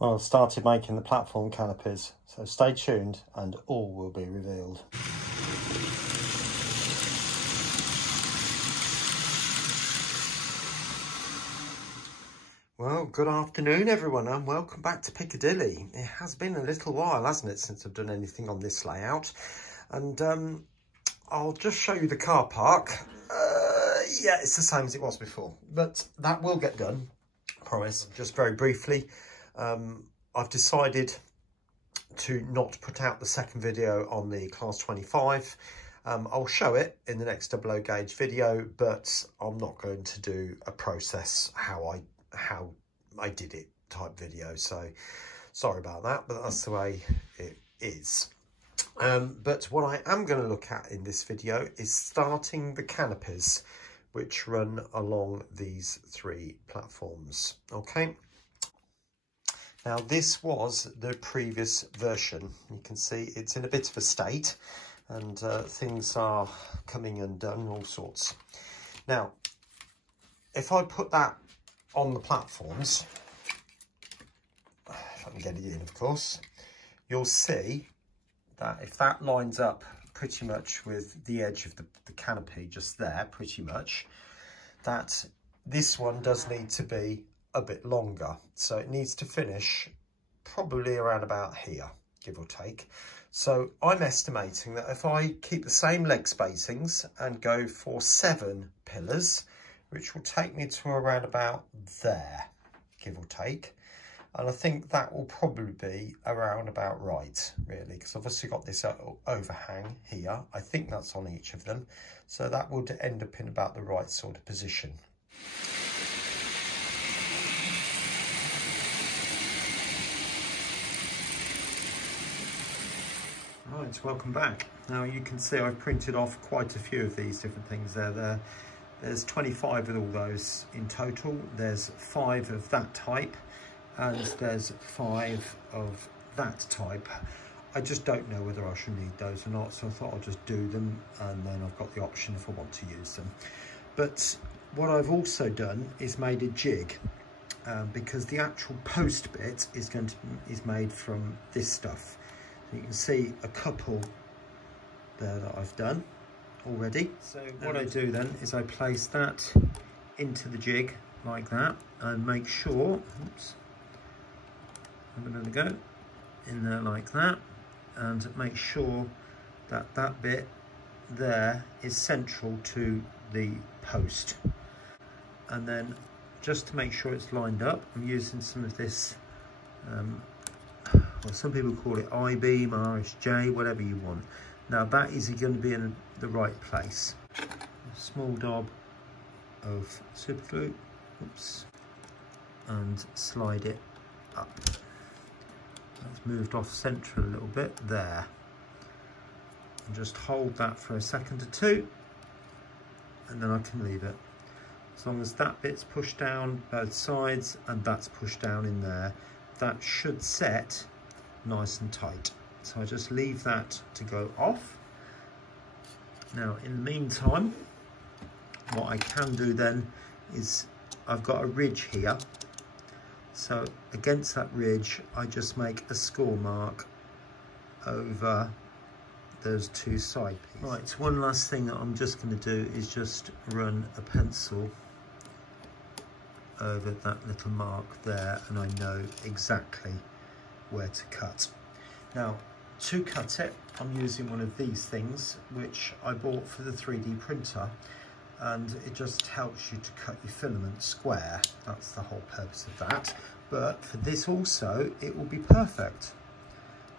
Well, I've started making the platform canopies, so stay tuned and all will be revealed. Well, good afternoon everyone and welcome back to Piccadilly. It has been a little while, hasn't it, since I've done anything on this layout. And I'll just show you the car park. Yeah, it's the same as it was before, but that will get done, I promise. Just very briefly, I've decided to not put out the second video on the Class 25. I'll show it in the next double O gauge video, but I'm not going to do a process how I did it type video. So sorry about that, but that's the way it is. But what I am going to look at in this video is starting the canopies which run along these three platforms. Okay. Now this was the previous version. You can see it's in a bit of a state and things are coming undone, all sorts. Now, if I put that on the platforms, if I can get it in of course, you'll see that if that lines up pretty much with the edge of the canopy just there, pretty much, that this one does need to be a bit longer, so it needs to finish probably around about here, give or take. So I'm estimating that if I keep the same leg spacings and go for 7 pillars, which will take me to around about there, give or take, and I think that will probably be around about right, really, because I've obviously got this overhang here. I think that's on each of them, so that would end up in about the right sort of position. Right, welcome back. Now you can see I've printed off quite a few of these different things there. There's 25 of all those in total. There's 5 of that type and there's 5 of that type. I just don't know whether I should need those or not, so I thought I'll just do them and then I've got the option if I want to use them. But what I've also done is made a jig because the actual post bit is made from this stuff. You can see a couple there that I've done already. So what I do then is I place that into the jig like that and make sure, oops, have another go, in there like that, and make sure that that bit there is central to the post. And then just to make sure it's lined up, I'm using some of this well, some people call it I-beam, RSJ, whatever you want. Now that is going to be in the right place. A small dab of super glue, oops, and slide it up. That's moved off central a little bit there. And just hold that for a second or two, and then I can leave it. As long as that bit's pushed down both sides and that's pushed down in there, that should set nice and tight. So I just leave that to go off. Now in the meantime, what I can do then is I've got a ridge here, so against that ridge I just make a score mark over those 2 side pieces. Right, so one last thing that I'm just going to do is just run a pencil over that little mark there, and I know exactly where to cut. Now to cut it, I'm using one of these things which I bought for the 3D printer, and it just helps you to cut your filament square. That's the whole purpose of that, but for this also it will be perfect.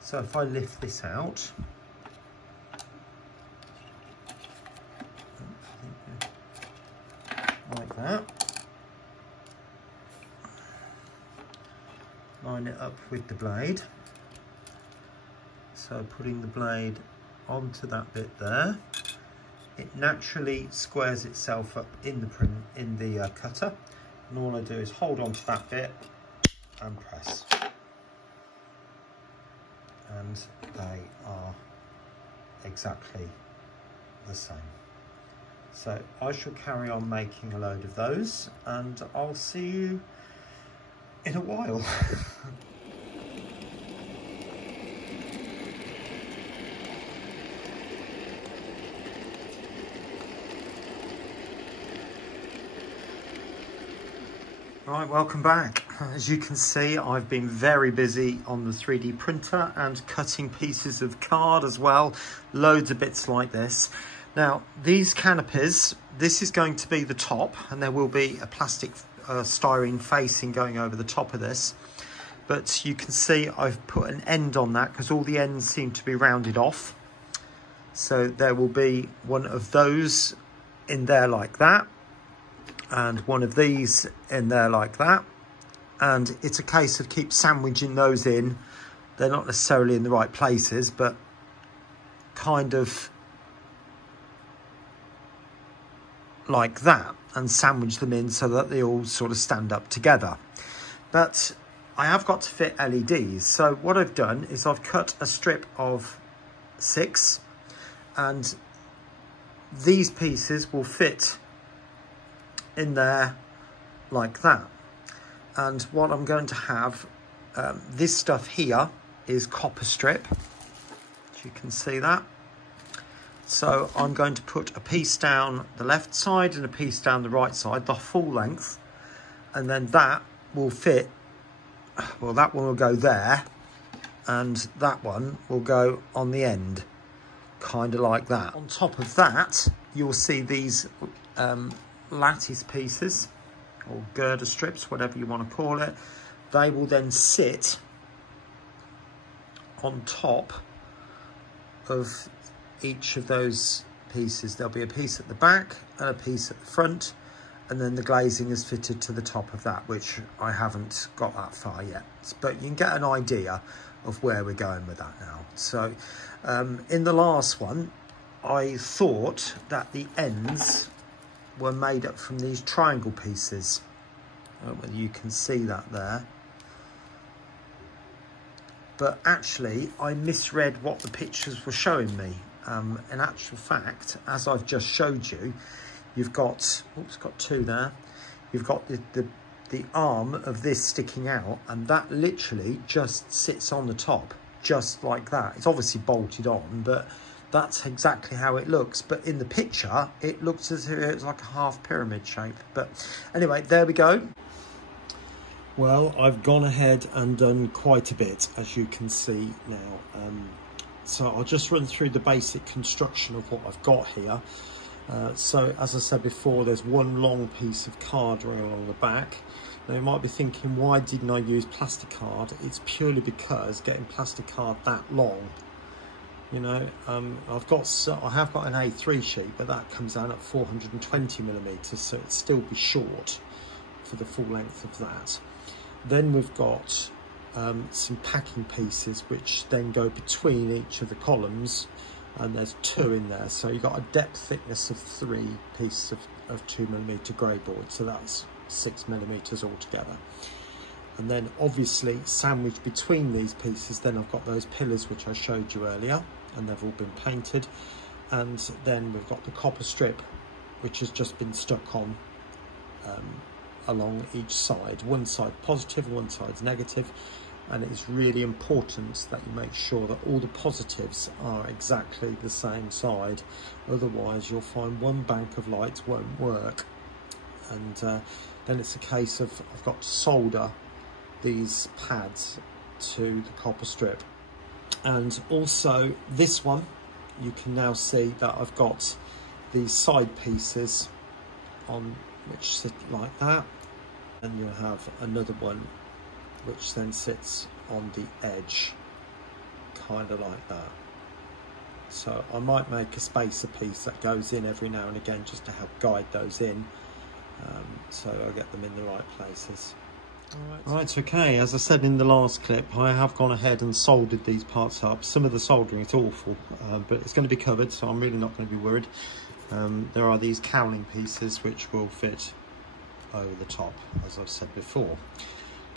So if I lift this out, like that, line it up with the blade, so putting the blade onto that bit there, it naturally squares itself up in the cutter, and all I do is hold on to that bit and press, and they are exactly the same. So I shall carry on making a load of those and I'll see you in a while. Right, welcome back. As you can see, I've been very busy on the 3D printer and cutting pieces of card as well. Loads of bits like this. Now, these canopies, this is going to be the top, and there will be a plastic styrene facing going over the top of this. But you can see I've put an end on that because all the ends seem to be rounded off. So there will be one of those in there like that, and one of these in there like that. And it's a case of keep sandwiching those in. They're not necessarily in the right places, but kind of like that, and sandwich them in so that they all sort of stand up together. But I have got to fit LEDs. So what I've done is I've cut a strip of 6, and these pieces will fit in there like that. And what I'm going to have, this stuff here is copper strip, as you can see that. So I'm going to put a piece down the left side and a piece down the right side, the full length, and then that will fit. Well, that one will go there, and that one will go on the end, kind of like that. On top of that, you'll see these lattice pieces, or girder strips, whatever you want to call it. They will then sit on top of each of those pieces. There'll be a piece at the back and a piece at the front, and then the glazing is fitted to the top of that, which I haven't got that far yet. But you can get an idea of where we're going with that now. So in the last one, I thought that the ends were made up from these triangle pieces. I don't know whether you can see that there. But actually, I misread what the pictures were showing me. In actual fact, as I've just showed you, you've got, oops, got 2 there. You've got the arm of this sticking out, and that literally just sits on the top, just like that. It's obviously bolted on, but that's exactly how it looks. But in the picture, it looks as if it's like a half pyramid shape. But anyway, there we go. Well, I've gone ahead and done quite a bit, as you can see now. So I'll just run through the basic construction of what I've got here. So as I said before, there's one long piece of card running along the back. Now you might be thinking, why didn't I use plastic card? It's purely because getting plastic card that long, you know, I have got an A3 sheet, but that comes down at 420mm, so it'd still be short for the full length of that. Then we've got some packing pieces which then go between each of the columns, and there's 2 in there, so you've got a depth thickness of 3 pieces of 2mm grey board, so that's 6mm altogether. And then obviously sandwiched between these pieces, then I've got those pillars which I showed you earlier, and they've all been painted. And then we've got the copper strip which has just been stuck on along each side. One side positive, one side's negative, and it's really important that you make sure that all the positives are exactly the same side, otherwise you'll find one bank of lights won't work. And then it's a case of I've got to solder these pads to the copper strip. And also this one, you can now see that I've got these side pieces on which sit like that, and you'll have another one which then sits on the edge, kind of like that. So I might make a spacer piece that goes in every now and again just to help guide those in, so I get them in the right places. Right, okay, as I said in the last clip, I have gone ahead and soldered these parts up. Some of the soldering is awful, but it's going to be covered, so I'm really not going to be worried. There are these cowling pieces which will fit over the top, as I've said before.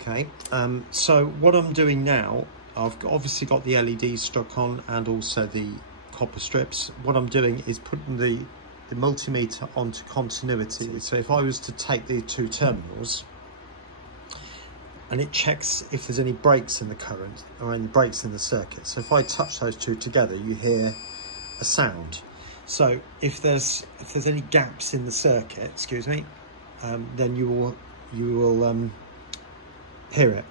Okay, so what I'm doing now, I've obviously got the LEDs stuck on and also the copper strips. What I'm doing is putting the multimeter onto continuity. So if I was to take the 2 terminals, and it checks if there's any breaks in the current or any breaks in the circuit. So if I touch those 2 together, you hear a sound. So if there's any gaps in the circuit, excuse me, then you you will hear it.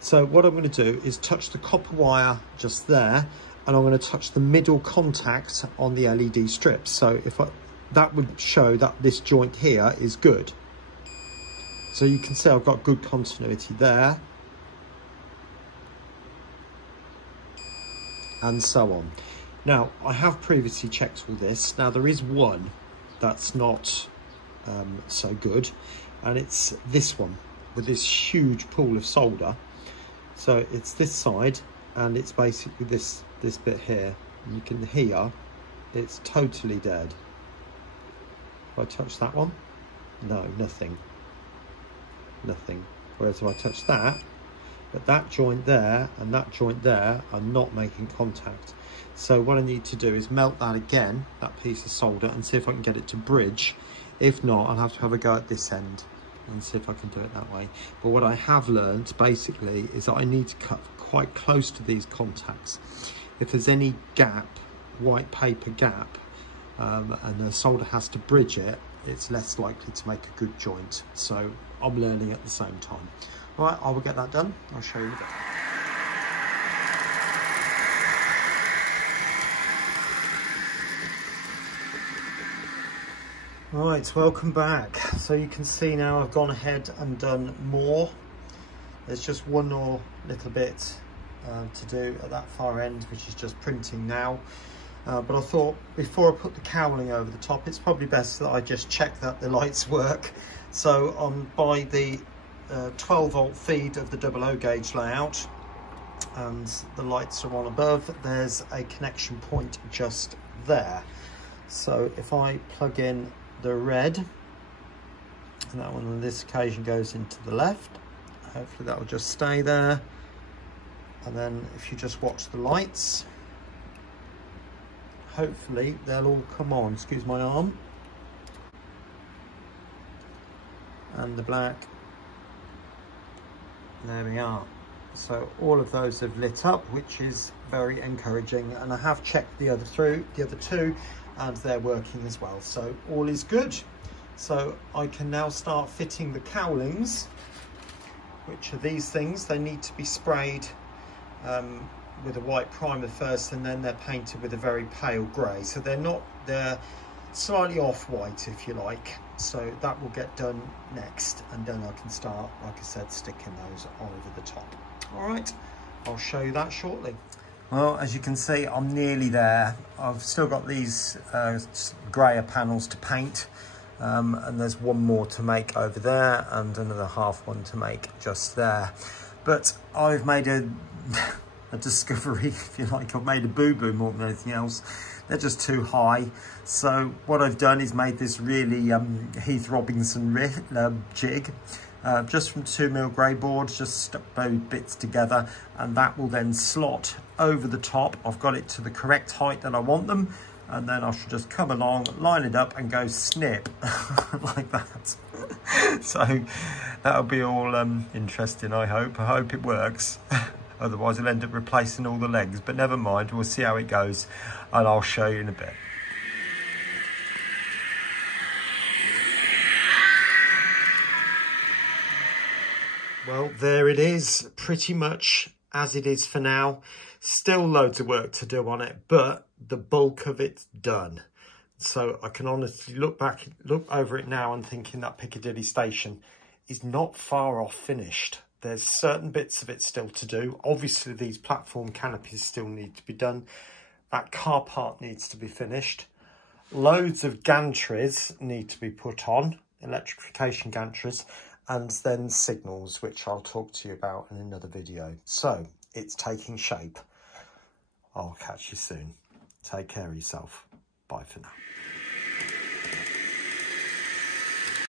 So what I'm going to do is touch the copper wire just there, and I'm going to touch the middle contact on the LED strips. So that would show that this joint here is good. So you can see I've got good continuity there, and so on. Now, I have previously checked all this. Now, there is one that's not so good, and it's this one with this huge pool of solder. So it's this side, and it's basically this bit here. And you can hear it's totally dead. If I touch that one, no, nothing. Nothing. Whereas if I touch that, but that joint there and that joint there are not making contact. So what I need to do is melt that again, that piece of solder, and see if I can get it to bridge. If not, I'll have to have a go at this end and see if I can do it that way. But what I have learned basically is that I need to cut quite close to these contacts. If there's any gap, white paper gap, and the solder has to bridge it, it's less likely to make a good joint. So I'm learning at the same time. All right, I will get that done. I'll show you in a bit. Right, welcome back. So you can see now I've gone ahead and done more. There's just one more little bit to do at that far end, which is just printing now. But I thought before I put the cowling over the top, it's probably best that I just check that the lights work. So I'm by the 12 volt feed of the 00 gauge layout, and the lights are on above. There's a connection point just there. So if I plug in the red, and that one on this occasion goes into the left, hopefully that will just stay there. And then if you just watch the lights, hopefully they'll all come on. Excuse my arm. And the black, there we are. So all of those have lit up, which is very encouraging, and I have checked the other two, and they're working as well, so all is good. So I can now start fitting the cowlings, which are these things. They need to be sprayed with a white primer first, and then they're painted with a very pale grey. So they're slightly off-white, if you like. So that will get done next, and then I can start, like I said, sticking those over the top. All right, I'll show you that shortly. Well, as you can see, I'm nearly there. I've still got these greyer panels to paint, and there's one more to make over there, and another half one to make just there. But I've made a discovery, if you like. I've made a boo-boo more than anything else. They're just too high. So what I've done is made this really Heath Robinson jig, just from 2mm grey boards, just stuck both bits together, and that will then slot over the top. I've got it to the correct height that I want them, and then I should just come along, line it up, and go snip like that. So that'll be all interesting, I hope. I hope it works. Otherwise I'll end up replacing all the legs, but never mind, we'll see how it goes, and I'll show you in a bit. Well, there it is, pretty much as it is for now. Still loads of work to do on it, but the bulk of it's done. So I can honestly look over it now and thinking that Piccadilly Station is not far off finished. There's certain bits of it still to do. Obviously, these platform canopies still need to be done. That car park needs to be finished. Loads of gantries need to be put on, electrification gantries, and then signals, which I'll talk to you about in another video. So it's taking shape. I'll catch you soon. Take care of yourself. Bye for now.